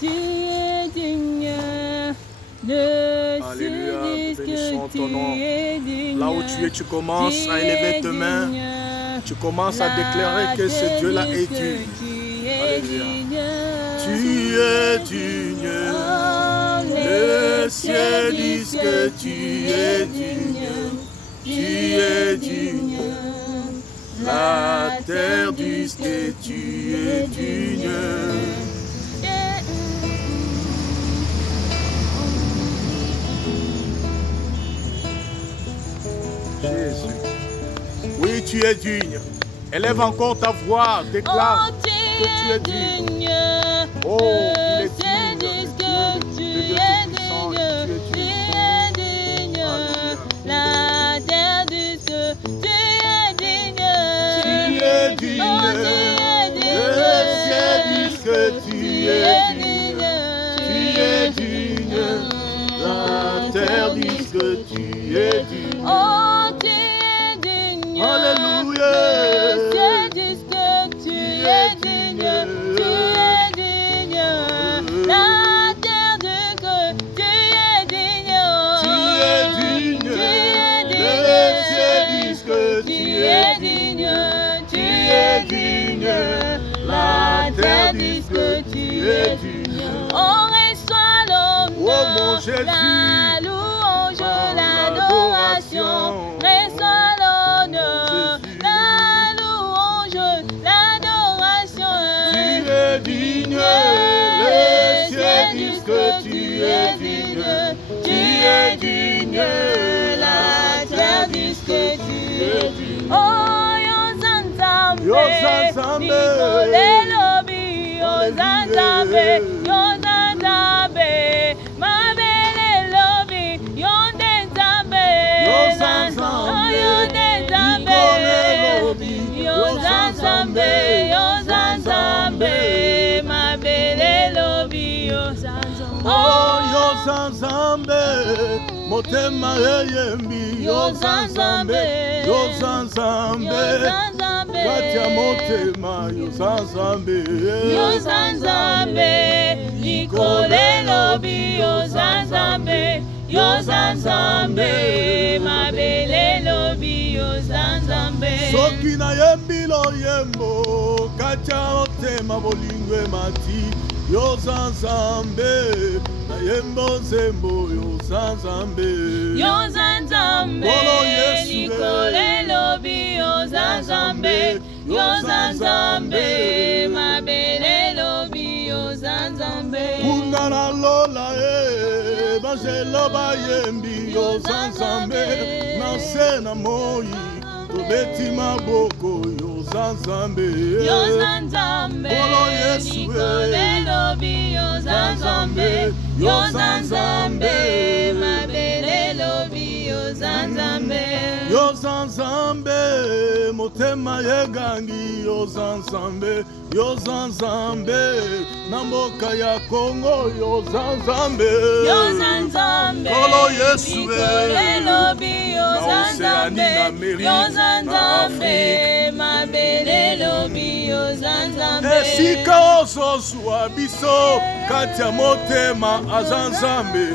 tu es digne. Le Alléluia, ciel dit bénissons que ton tu nom. es digne. Là où tu es, tu commences à élever tes mains. Tu commences à déclarer que ce Dieu-là est digne. Alléluia. Tu es digne. Le ciel dit que tu es digne. Tu es digne. La terre dit que tu es digne. Jésus. Oui, tu es digne. Élève encore ta voix, déclare que tu es digne. Oh, il est digne. Tu es digne. La terre dit que tu es digne. Tu es digne. Le ciel dit que tu es digne. Tu es digne. La terre dit que tu es digne. Oh, tu es digne. Alléluia. Le ciel dit que tu es digne. Tu es digne. La terre dit que tu es digne. Tu es digne. Le ciel dit que tu es digne. Tu es digne. La terre dit que tu es digne. On reçoit l'honneur, Oh mon Jésus, la louange, l'adoration. Reçois l'honneur, la louange, l'adoration. tu es digne. Le ciel dit que tu es digne. Tu es digne. La terre dit que tu es digne. Oh, Yozanzambe, Yozanzambe. Nicole Lobi, Yozanzambe, Yozanzambe, Mabele Lobi, Yondenzambe, Yozanzambe, Yondenzambe, Nicole Lobi, Yozanzambe, Yozanzambe, Mabele Lobi, Yozanzambe. Oh, Yozanzambe, motema eyembi. Yozanzambe, Yozanzambe, kati ya motema. Yozanzambe, Yozanzambe, Nicole Lobi, Yozanzambe, Yozanzambe, Mabele Lobi, Yozanzambe. soki nayembi loyembo kati ya motema bolingwe mati. Yozanzambe, nayembo nzembo. Yozanzambe, Yozanzambe, Bolo Yesu, Nicole Lobi, Yozanzambe, Yozanzambe, Mabele Lobi, Yozanzambe. kuna na lola banzelo bayembi. Yozanzambe, na nse na moi tobeti maboko. Yozanzambe, Yozanzambe, Bolo Yesu, Nicole Lobi, Yozanzambe, Yozanzambe, Mabele Lobi, Yozanzambe. Yozanzambe, motema yegangi. Yozanzambe, Yozanzambe, na mboka ya Kongo. Yozanzambe, Yozanzambe, Kolo Yesu, Nicole Lobi, Yozanzambe, na Amérique, na Yozanzambe, Mabele Lobi, Yozanzambe. esika ozozwa biso kati ya motema aza Nzambe.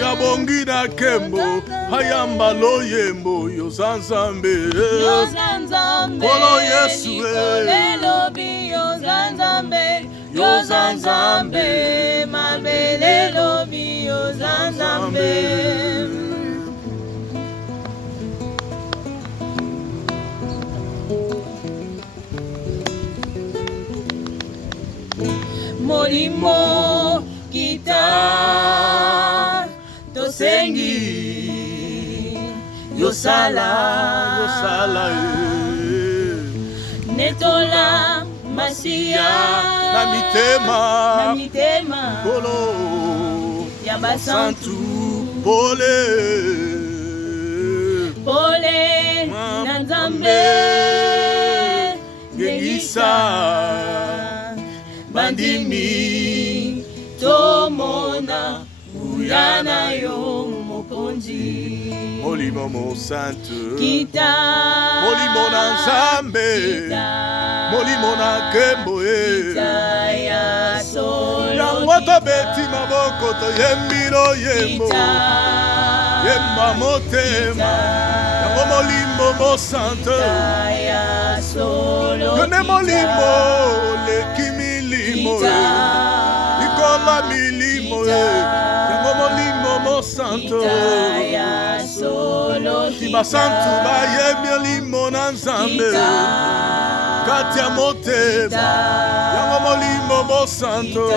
Yabongi na kembo ayamba loyembo. Yozanzambe, Yozanzambe, Kolo Yesu, Nicole Lobi, Yozanzambe, Yozanzambe, Mabele Lobi, Yozanzambe. Molimo kita tosengi yosala netola masia na mitema Kolo ya basantu pole na Nzambe ngengisa bandimi tomona uyana yo mokonzi. Molimo mon sainte Kita Molimo na Nzambe Kita Molimo na kembo Kita ya solo Bongoto beti maboko to yembiro yembo. Yemba motema. Yango molimo mo santo. Yone molimo le kimilimo. Ikola milimo. Yango molimo mo santo. Kiba santo ba yembi limo na nzambe. Katia motema. Yango molimo mo santo.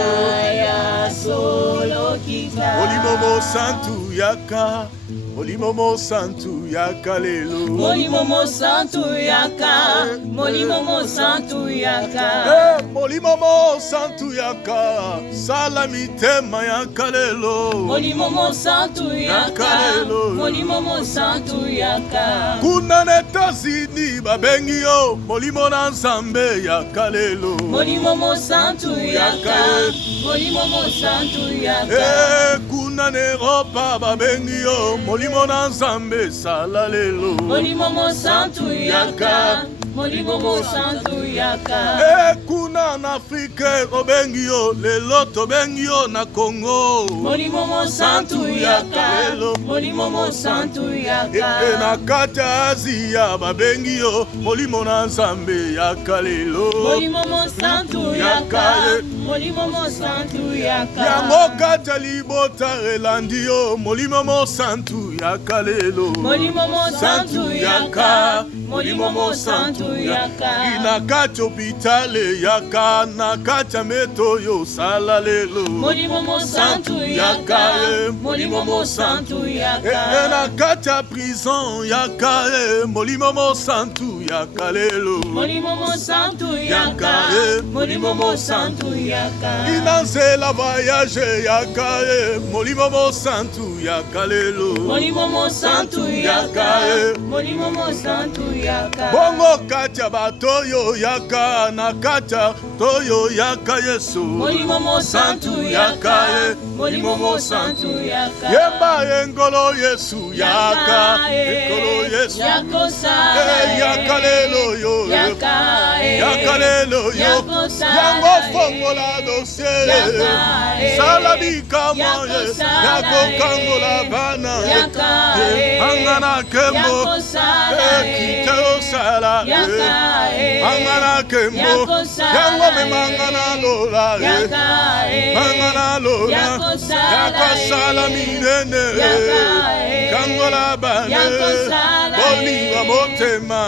Molimo mo santo yaka. Molimo santo yaka lelo. Molimo santo yaka. Molimo santo yaka. Molimo santo yaka. Salamitema yaka lelo. Molimo santo yaka. Molimo santo yaka. Kuna netazini babengi yo. Molimo na nzambe yaka lelo. Molimo santo yaka. Molimo santo yaka. Kuna neropa babengi yo. Molimo na nzambe sala lelo. Molimo santo yaka. Molimo santo yaka. Kuna na Afrique obengi yo. Lelo tobengi yo na Congo. Molimo santo yaka. Molimo santo yaka. Na kata Asia babengi yo. Molimo na nzambe yaka lelo. Molimo santo yaka. Molimo santo yaka. Yango kata libota relandi yo. Molimo santo yaka lelo. Molimo santo yaka. Molimo santo yaka. Ina kata hopitale yaka. Na kata meto yo sala lelo. Molimo santo yaka. Molimo santo yaka. Na kata prison yaka. Molimo santo yaka lelo. Molimo santo yaka. Molimo santo yaka. Inanzela voyage yaka. Molimo santo yaka lelo. Molimo santo yaka. Molimo santo yaka. Bongo kacha batoyo yaka. Na kacha toyo yaka Yesu. Molimo santo yaka. Molimo santo yaka. Yemba engolo Yesu yaka. Engolo Yesu yaka lelo yo. Yaka lelo yo. Yango fongola dossier. Salabika moye. Yako kangola bana. Angana kembo. Kiteo sala. Angana kembo. Yango me mangana lola. Mangana lola. Yaka sala minene. Kangola bana. Bolinga motema.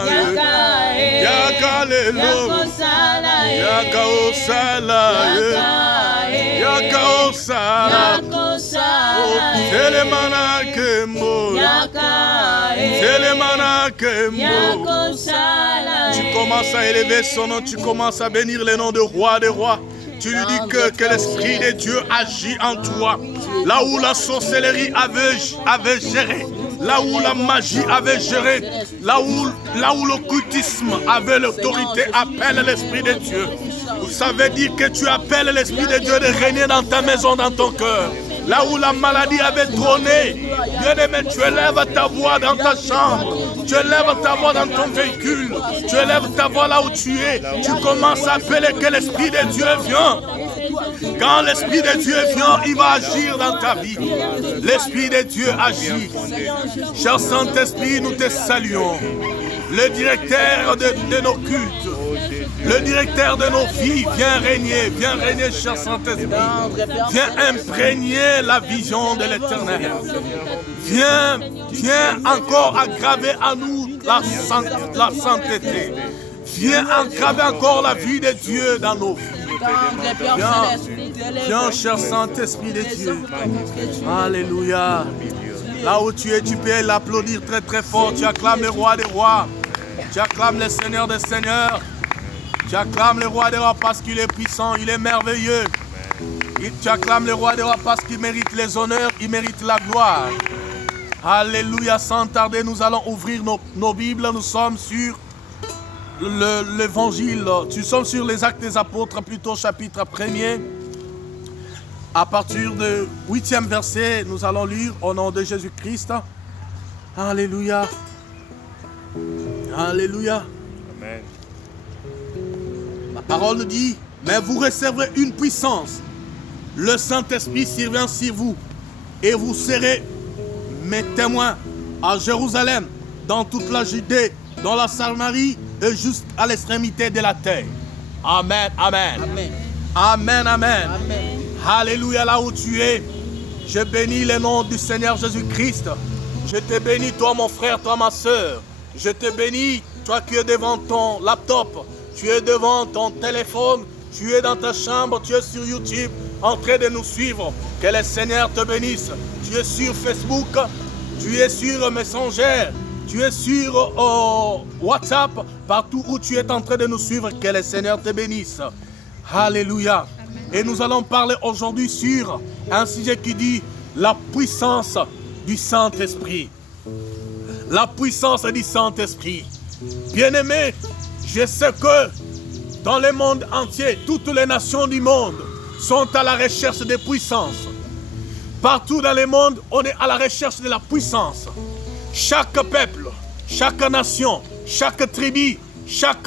Yaka lelo. Yaka osala. Yaka osala. Telemana kembo. Telemana kembo. Tu commences à élever son nom, tu commences à bénir le nom de roi des rois. Tu lui dis que l'Esprit de Dieu agit en toi. Là où la sorcellerie avait géré, là où la magie avait géré, là où l'occultisme avait l'autorité, appelle l'Esprit de Dieu. Ça veut dire que tu appelles l'Esprit de Dieu de régner dans ta maison, dans ton cœur. Là où la maladie avait trôné, bien-aimé, tu élèves ta voix dans ta chambre, tu élèves ta voix dans ton véhicule, tu élèves ta voix là où tu es, tu commences à appeler que l'Esprit de Dieu vient. Quand l'Esprit de Dieu vient, il va agir dans ta vie. L'Esprit de Dieu agit. Cher Saint-Esprit, nous te saluons. Le directeur de nos cultes, le directeur de nos vies, viens régner, cher Saint-Esprit. Viens imprégner la vision de l'Éternel. Viens encore aggraver à nous la sainteté. Viens aggraver encore la vie de Dieu dans nos vies. Viens, cher Saint-Esprit de Dieu. Alléluia. Là où tu es, tu peux l'applaudir très très fort. Tu acclames le roi des rois. Tu acclames le Seigneur des seigneurs. Tu acclames le roi des rois parce qu'il est puissant, il est merveilleux. Tu acclames le roi des rois parce qu'il mérite les honneurs, il mérite la gloire. Alléluia, sans tarder, nous allons ouvrir nos Bibles. Nous sommes sur l'évangile. Nous sommes sur les Actes des Apôtres, plutôt chapitre 1er. À partir du 8e verset, nous allons lire au nom de Jésus-Christ. Alléluia. Alléluia. Amen. La parole nous dit, mais vous recevrez une puissance le Saint-Esprit survient sur vous et vous serez mes témoins à Jérusalem, dans toute la Judée, dans la Samarie et jusqu'à l'extrémité de la terre. Amen, amen. Amen. Amen, amen. Amen. Alléluia, là où tu es. Je bénis le nom du Seigneur Jésus-Christ. Je te bénis, toi mon frère, toi ma soeur. Je te bénis, toi qui es devant ton laptop, tu es devant ton téléphone, tu es dans ta chambre, tu es sur YouTube en train de nous suivre. Que le Seigneur te bénisse. Tu es sur Facebook, tu es sur Messenger, tu es sur WhatsApp, partout où tu es en train de nous suivre. Que le Seigneur te bénisse. Alléluia. Et nous allons parler aujourd'hui sur un sujet qui dit la puissance du Saint-Esprit. La puissance du Saint-Esprit. Bien-aimés, je sais que dans le monde entier, toutes les nations du monde sont à la recherche de puissance. Partout dans le monde, on est à la recherche de la puissance. Chaque peuple, chaque nation, chaque tribu, chaque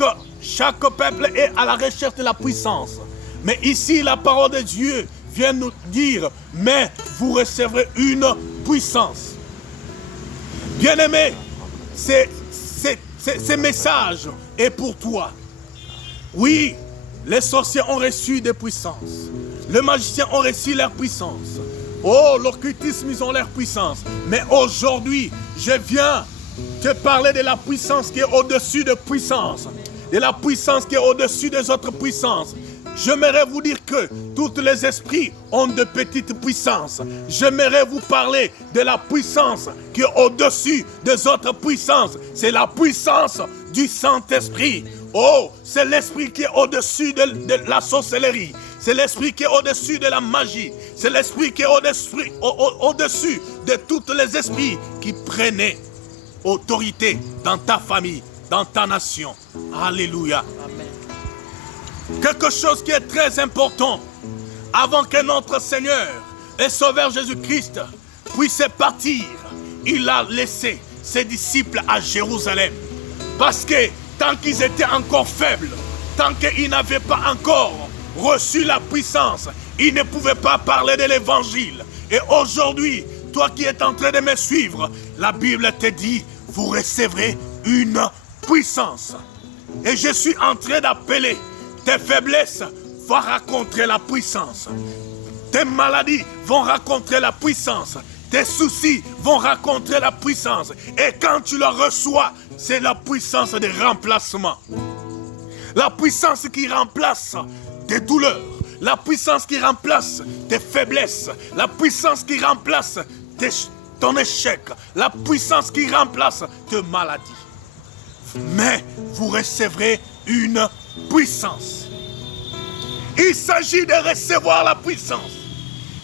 peuple est à la recherche de la puissance. Mais ici, la parole de Dieu vient nous dire, mais vous recevrez une puissance. Bien-aimé, ce message est pour toi. Oui, les sorciers ont reçu des puissances. Les magiciens ont reçu leur puissance. Oh, l'occultisme, ils ont leur puissance. Mais aujourd'hui, je viens te parler de la puissance qui est au-dessus de puissance. De la puissance qui est au-dessus des autres puissances. J'aimerais vous dire que tous les esprits ont de petites puissances. J'aimerais vous parler de la puissance qui est au-dessus des autres puissances. C'est la puissance du Saint-Esprit. Oh, c'est l'esprit qui est au-dessus de la sorcellerie. C'est l'esprit qui est au-dessus de la magie. C'est l'esprit qui est au-dessus de tous les esprits qui prenaient autorité dans ta famille, dans ta nation. Alléluia. Amen. Quelque chose qui est très important, avant que notre Seigneur et Sauveur Jésus-Christ puisse partir, il a laissé ses disciples à Jérusalem. Parce que tant qu'ils étaient encore faibles, tant qu'ils n'avaient pas encore reçu la puissance, ils ne pouvaient pas parler de l'évangile. Et aujourd'hui, toi qui es en train de me suivre, la Bible te dit, vous recevrez une puissance. Et je suis en train d'appeler. Tes faiblesses vont rencontrer la puissance. Tes maladies vont rencontrer la puissance. Tes soucis vont rencontrer la puissance. Et quand tu la reçois, c'est la puissance de remplacement. La puissance qui remplace tes douleurs. La puissance qui remplace tes faiblesses. La puissance qui remplace ton échec. La puissance qui remplace tes maladies. Mais vous recevrez une puissance. Il s'agit de recevoir la puissance.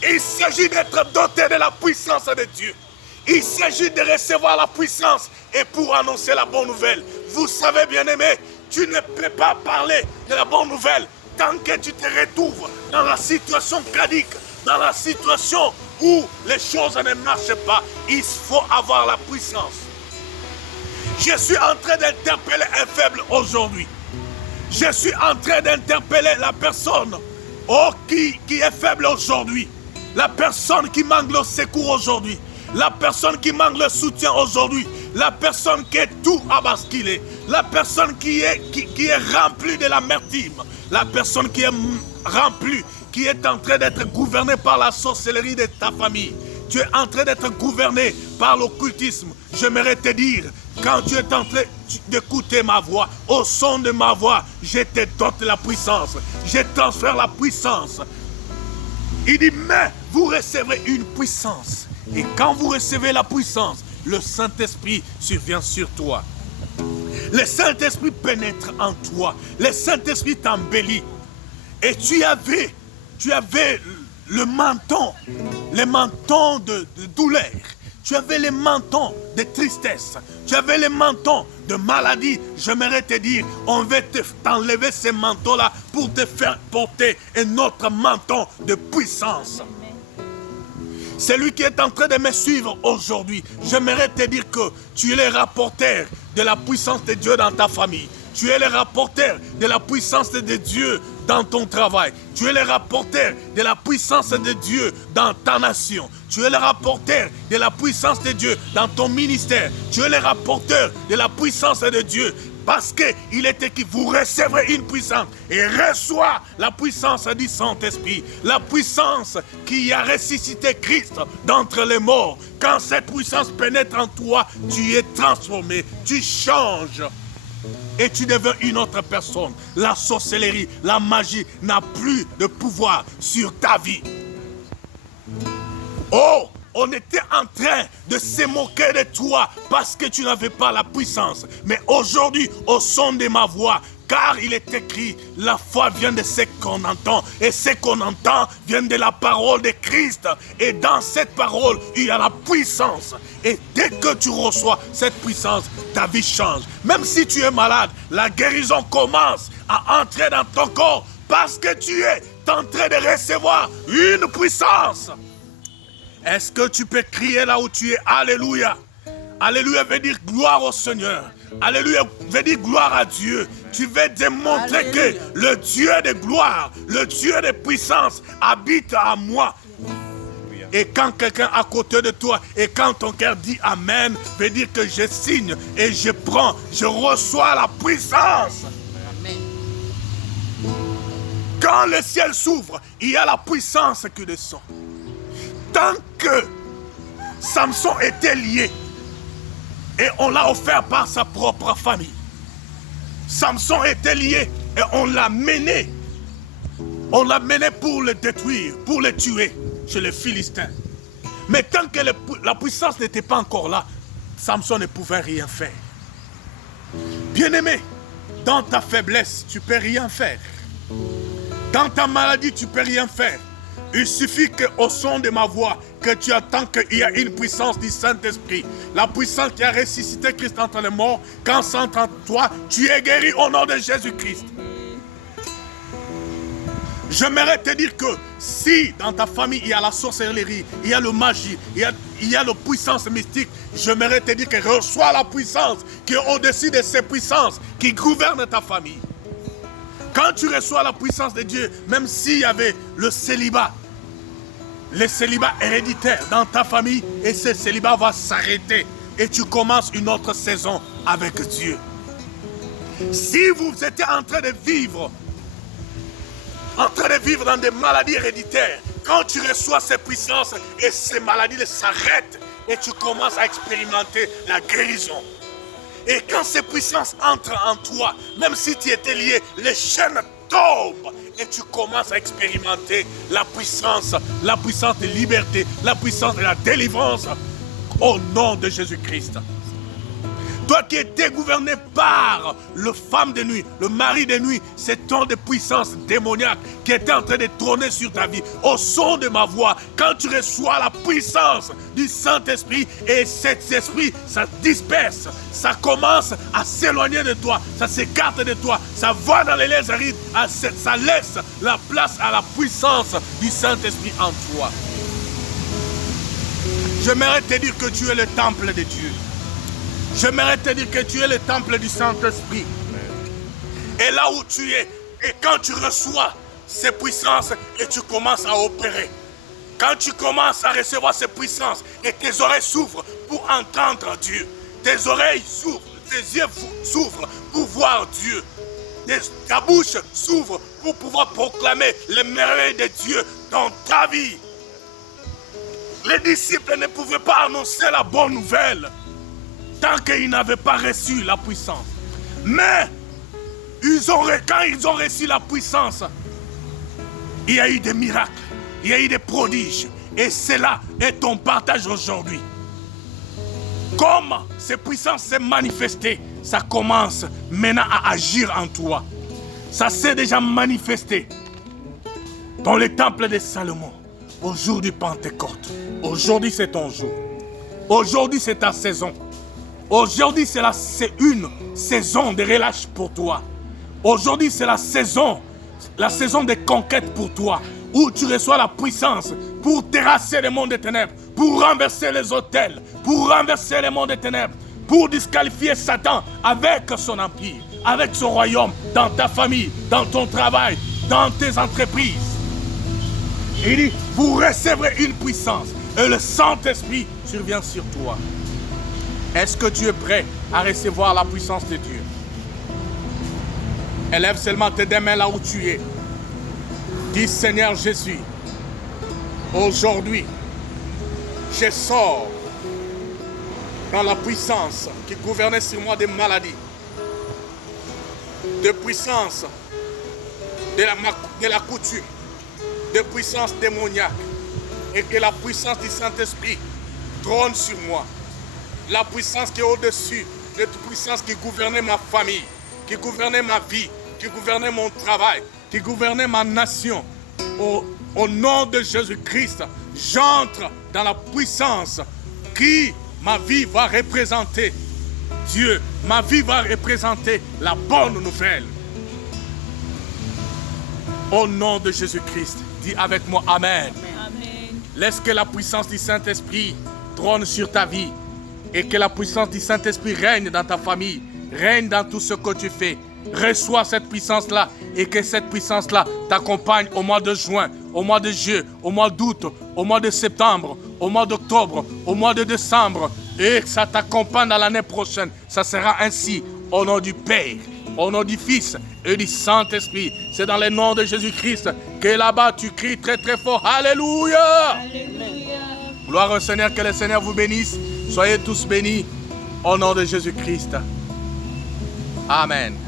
Il s'agit d'être doté de la puissance de Dieu. Il s'agit de recevoir la puissance et pour annoncer la bonne nouvelle. Vous savez, bien-aimé, tu ne peux pas parler de la bonne nouvelle tant que tu te retrouves dans la situation cadique, dans la situation où les choses ne marchent pas. Il faut avoir la puissance. Je suis en train d'interpeller un faible aujourd'hui. Je suis en train d'interpeller la personne qui est faible aujourd'hui. La personne qui manque le secours aujourd'hui. La personne qui manque le soutien aujourd'hui. La personne qui est tout à basculer. La personne qui est remplie de l'amertume. La personne qui est remplie, qui est en train d'être gouvernée par la sorcellerie de ta famille. Tu es en train d'être gouverné par l'occultisme. J'aimerais te dire, quand tu es en train d'écouter ma voix, au son de ma voix, je te dote la puissance. Je transfère la puissance. Il dit, mais vous recevrez une puissance. Et quand vous recevez la puissance, le Saint-Esprit survient sur toi. Le Saint-Esprit pénètre en toi. Le Saint-Esprit t'embellit. Et tu avais le menton de douleur. Tu avais les mentons de tristesse. Tu avais les mentons de maladie. J'aimerais te dire, on va t'enlever ces mentons-là pour te faire porter un autre menton de puissance. Celui qui est en train de me suivre aujourd'hui, j'aimerais te dire que tu es le rapporteur de la puissance de Dieu dans ta famille. Tu es le rapporteur de la puissance de Dieu dans ton travail. Tu es le rapporteur de la puissance de Dieu dans ta nation. Tu es le rapporteur de la puissance de Dieu dans ton ministère. Tu es le rapporteur de la puissance de Dieu. Parce qu'il est écrit, vous recevrez une puissance et reçois la puissance du Saint-Esprit. La puissance qui a ressuscité Christ d'entre les morts. Quand cette puissance pénètre en toi, tu es transformé, tu changes. Et tu deviens une autre personne. La sorcellerie, la magie n'a plus de pouvoir sur ta vie. Oh! On était en train de se moquer de toi parce que tu n'avais pas la puissance. Mais aujourd'hui, au son de ma voix, car il est écrit, la foi vient de ce qu'on entend. Et ce qu'on entend vient de la parole de Christ. Et dans cette parole, il y a la puissance. Et dès que tu reçois cette puissance, ta vie change. Même si tu es malade, la guérison commence à entrer dans ton corps parce que tu es en train de recevoir une puissance. Est-ce que tu peux crier là où tu es? Alléluia. Alléluia veut dire gloire au Seigneur. Alléluia veut dire gloire à Dieu. Tu veux démontrer que le Dieu de gloire, le Dieu de puissance habite à moi. Et quand quelqu'un à côté de toi, et quand ton cœur dit Amen, veut dire que je signe et je prends, je reçois la puissance. Amen. Quand le ciel s'ouvre, il y a la puissance qui descend. Tant que Samson était lié et on l'a offert par sa propre famille. Samson était lié et on l'a mené. On l'a mené pour le détruire, pour le tuer chez les Philistins. Mais tant que la puissance n'était pas encore là, Samson ne pouvait rien faire. Bien-aimé, dans ta faiblesse, tu ne peux rien faire. Dans ta maladie, tu ne peux rien faire. Il suffit qu'au son de ma voix, que tu attends qu'il y a une puissance du Saint-Esprit. La puissance qui a ressuscité Christ entre les morts, quand c'est en toi, tu es guéri au nom de Jésus-Christ. J'aimerais te dire que si dans ta famille il y a la sorcellerie, il y a la magie, il y a la puissance mystique, j'aimerais te dire que reçois la puissance qui est au-dessus de ces puissances qui gouvernent ta famille. Quand tu reçois la puissance de Dieu, même s'il y avait le célibat héréditaire dans ta famille, et ce célibat va s'arrêter et tu commences une autre saison avec Dieu. Si vous étiez en train de vivre dans des maladies héréditaires, quand tu reçois ces puissances et ces maladies s'arrêtent et tu commences à expérimenter la guérison. Et quand ces puissances entrent en toi, même si tu étais lié, les chaînes tombent et tu commences à expérimenter la puissance de liberté, la puissance de la délivrance au nom de Jésus-Christ. Toi qui étais gouverné par le femme de nuit, le mari de nuit, cet homme de puissance démoniaque qui était en train de trôner sur ta vie, au son de ma voix, quand tu reçois la puissance du Saint-Esprit et cet esprit, ça disperse, ça commence à s'éloigner de toi, ça s'écarte de toi, ça va dans les lèvres arides, ça laisse la place à la puissance du Saint-Esprit en toi. J'aimerais te dire que tu es le temple de Dieu. J'aimerais te dire que tu es le temple du Saint-Esprit. Et là où tu es, et quand tu reçois ces puissances et tu commences à opérer, quand tu commences à recevoir ces puissances et tes oreilles s'ouvrent pour entendre Dieu, tes oreilles s'ouvrent, tes yeux s'ouvrent pour voir Dieu, ta bouche s'ouvre pour pouvoir proclamer les merveilles de Dieu dans ta vie. Les disciples ne pouvaient pas annoncer la bonne nouvelle tant qu'ils n'avaient pas reçu la puissance. Mais quand ils ont reçu la puissance, il y a eu des miracles, il y a eu des prodiges. Et cela est ton partage aujourd'hui. Comme ces puissances s'est manifestées, ça commence maintenant à agir en toi. Ça s'est déjà manifesté dans le temple de Salomon. Au jour du Pentecôte. Aujourd'hui c'est ton jour. Aujourd'hui c'est ta saison. Aujourd'hui, c'est une saison de relâche pour toi. Aujourd'hui, c'est la saison de conquête pour toi, où tu reçois la puissance pour terrasser le monde des ténèbres, pour renverser les autels, pour renverser le monde des ténèbres, pour disqualifier Satan avec son empire, avec son royaume, dans ta famille, dans ton travail, dans tes entreprises. Il dit, vous recevrez une puissance et le Saint-Esprit survient sur toi. Est-ce que tu es prêt à recevoir la puissance de Dieu? Élève seulement tes deux mains là où tu es. Dis, Seigneur Jésus, aujourd'hui, je sors dans la puissance qui gouvernait sur moi des maladies, de puissance de la coutume, de puissance démoniaque, et que la puissance du Saint-Esprit trône sur moi. La puissance qui est au-dessus de toute puissance qui gouvernait ma famille, qui gouvernait ma vie, qui gouvernait mon travail, qui gouvernait ma nation. Au nom de Jésus-Christ, j'entre dans la puissance qui, ma vie va représenter Dieu. Ma vie va représenter la bonne nouvelle. Au nom de Jésus-Christ, dis avec moi Amen. Amen. Laisse que la puissance du Saint-Esprit trône sur ta vie et que la puissance du Saint-Esprit règne dans ta famille, règne dans tout ce que tu fais. Reçois cette puissance-là et que cette puissance-là t'accompagne au mois de juin, au mois de juillet, au mois d'août, au mois de septembre, au mois d'octobre, au mois de décembre et que ça t'accompagne dans l'année prochaine. Ça sera ainsi au nom du Père, au nom du Fils et du Saint-Esprit. C'est dans le nom de Jésus-Christ que là-bas tu cries très très fort. Alléluia! Alléluia. Gloire au Seigneur, que le Seigneur vous bénisse. Soyez tous bénis au nom de Jésus-Christ. Amen.